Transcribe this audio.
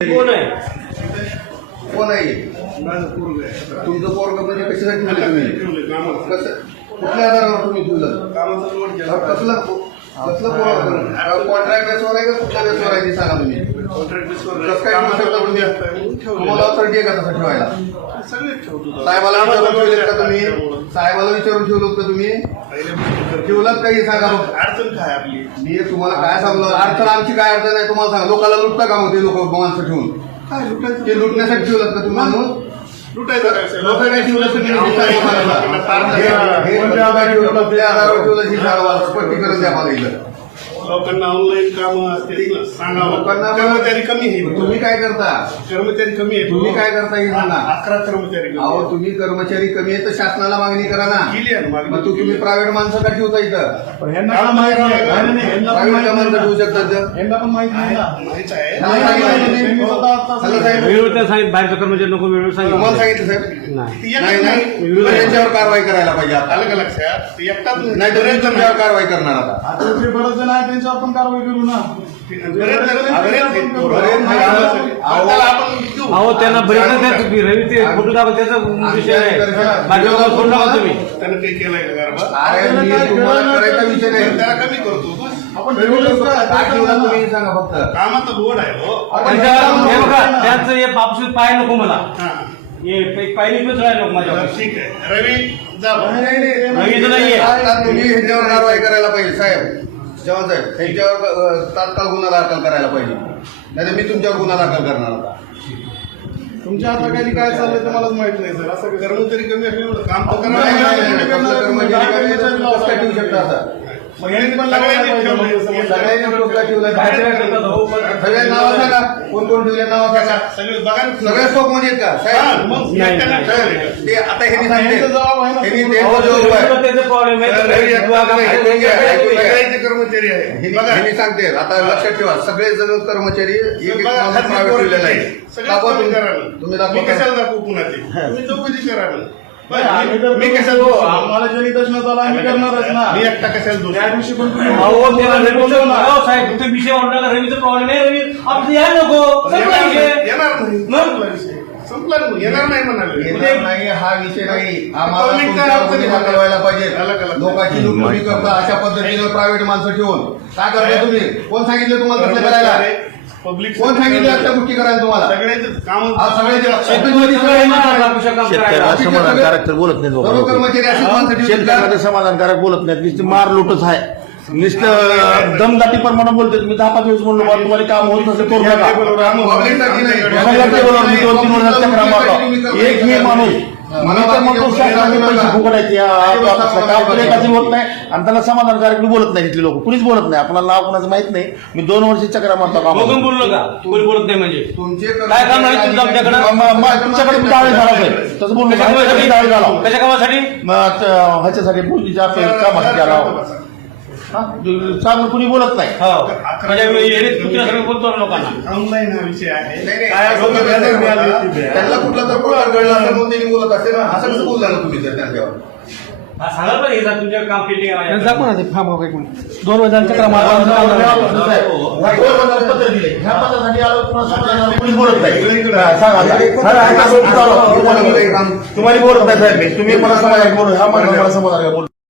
कोण आहे? कोण आहे? माझं पोरग आहे तुमचं पोरग म्हणजे कशासाठी तुम्ही? कामाचं कसं कुठल्या आधारावर तुम्ही ठेवलं? कामाचा कसलं कसलं पोरग? कॉन्ट्रॅक्ट बेसवर आहे का कुठल्या बेसवर आहे ते सांगा तुम्ही. तुम्हाला आहे का तसं ठेवायला? साहेबाला विचारून ठेवलेत का तुम्ही. साहेबाला विचारून ठेवलं का तुम्ही? पहिल्यापासून करतो. ठेवलं काही सांगा बघ. अडचण काय आपली मी तुम्हाला काय सांगलो? अडचण आमची काय अडचण आहे तुम्हाला सांगा. लोकांना लुटता का होते लोक माणसं ठेवून? काय लुटायचं? ते लुटण्यासाठी ठेवलं का तुम्ही माणूस लुटायचं काय? लोक नाही ठेवलं मला. स्पष्टीकरण द्या मला इथं. ऑनलाईन काम सांगावं. लोकांना कर्मचारी कमी आहे. तुम्ही काय करता? कर्मचारी कमी आहे तुम्ही काय करता हे सांगा. अकरा कर्मचारी कमी अहो आहेत. तुम्ही कर्मचारी कमी आहे तर शासनाला मागणी करा ना. केली आहे ना मागणी. मग तू तुम्ही प्रायव्हेट माणसं का ठेवता इथं? काम माहिती आहे का? प्रायव्हेट का माणसं ठेवू शकतात इथं? यांना पण माहीत नाही ना. माहीत आहे. सांगितलं? वेळेवर त्या सांगितलं. बाहेरचं कर्मचारी नको वेळेवर तुम्हाला सांगितलं सांगितलं साहेब? नाही. ती नाही नाही. नाही. यांच्यावर कारवाई करायला पाहिजे आता. आलं का लक्षात? ती एकटाच नाही तर बरेच जण आहेत. कारवाई करणार आता. आता जे बरेच जण आहे त्यांच्यावर पण कारवाई करू ना. अहो, आपण त्यांना बरेच नाही द्या तुम्ही. रवी ते फोटो दाखव त्याचा विषय आहे बाकीवर फोन नका तुम्ही. त्यानं काही केलंय का गरबा विषय नाही. त्याला कमी करतो. आपण सांगा फक्त. कामाचा लोड आहे हो. बघा त्यांचं हे बापसूत पाय नको मला. हा. हे पाय निघून राहिले लोक माझ्या ठीक आहे. रवी. रवीचं नाहीये. आता तुम्ही ह्याच्यावर कारवाई करायला पाहिजे साहेब. जवान साहेब ह्याच्यावर अ, तात्काळ गुन्हा दाखल करायला पाहिजे. नाही मी तुमच्यावर गुन्हा दाखल करणार आता. तुमच्या हाताखाली काय चाललंय ते मलाच माहीत नाही सर. असं कर्मचारी कमी असल्यामुळे काम तर करावं नाही, नाही, लागेल. नाही, आपलं कर्मचारी कमी आहे, तर कसं काय ठेवू शकता आता? काय करतात हो नावं सांगा. कोण कोण ठेवले नावं सांगा. सगळे. सगळे स्टॉक आहेत का? हा, साहेब? ते आता कर्मचारी आहे ह्यांनी सांगते. आता लक्षात ठेवा. सगळे जण कर्मचारी सगळे दाखवा तुम्ही. करा ना. तुम्ही मी दाखवा कशाला दाखवू पुन्हा ते तुम्ही चौकशी करा ना. नाही, आम्ही तर मी कशाला दोष? आम्हाला जे निदर्शनात आलं आम्ही करणारच ना मी एकटा कशाला दोष त्या? दिवशी पण तुम्ही अहो त्याला रवीचं बोलवलं ना. अहो, साहेब तो विषय वाटला का रवीचा प्रॉब्लेम आहे रवी. आपलं यायला नको. संपला येणार विषय. नाही, येणार नाही? संपला विषय. संपला नाही, येणार नाही म्हणाले. येणार नाही हा विषय नाही. आम्हाला पाहिजे. का? लोकांची लुटमारी करता अशा पद्धतीनं प्रायव्हेट माणसं ठेवून. काय करता तुम्ही? कोण सांगितलं तुम्हाला तसं करायला? पब्लिक कोण सांगितलं अशा गोष्टी करायला तुम्हाला? सगळ्याचे काम सगळ्याचे-. शेतकऱ्याला समाधानकारक तर बोलत नाहीत सर्व बाबा. कर्मचारी अशीच माणसं ठेवतात शेतकऱ्याला समाधानकारक बोलत नाहीत. नुसती मार लुटच आहे. नुसतं दमदाटी प्रमाणे बोलतात मी दहा पाच दिवस म्हणलो बा तुम्हाला काम होत नसेल करू नका. टेबलवर एक मी माणूस. मी तर म्हणतो शासनाने पैसे फुकट आहेत या आपलं काम तर एकाची होत नाही. आणि त्याला समाधानकारक मी बोलत नाही तिथले लोक. कुणीच बोलत नाही. आपल्याला नाव कोणाचं माहीत नाही. मी दोन वर्ष चक्रा मारतो बघून काम बोललो का? कोणी बोलत नाही म्हणजे? तुमचे काय काम आहे तुमचं आमच्याकडं? तुमच्याकडे मी डाळे झाला पाहिजे तसं बोललो डाळे झाला कामासाठी कशा कामासाठी ह्याच्यासाठी आपल्या कामासाठी आला होता. हा? चांगलं कुणी बोलत नाही हो म्हणजे हे बोलतो लोकांना ऑनलाईन हा विषय आहे. काय. त्यांना कुठला तर कोळा गळला असेल म्हणून त्यांनी बोलत असेल ना असं कसं बोलला ना तुम्ही तर त्यांच्यावर हा, सांगा बरं हे जर तुमच्या काम आहे दोन हजार चक्रा पत्र दिले ह्या पत्रासाठी आलो तुम्हाला कुणी बोलत नाही हा, सांगा आता. हा, ऐका, बोलतो आलो. तुम्हाला बोलत नाही साहेब मी. तुम्ही मला बोलू ह्या मला समाधान बोलू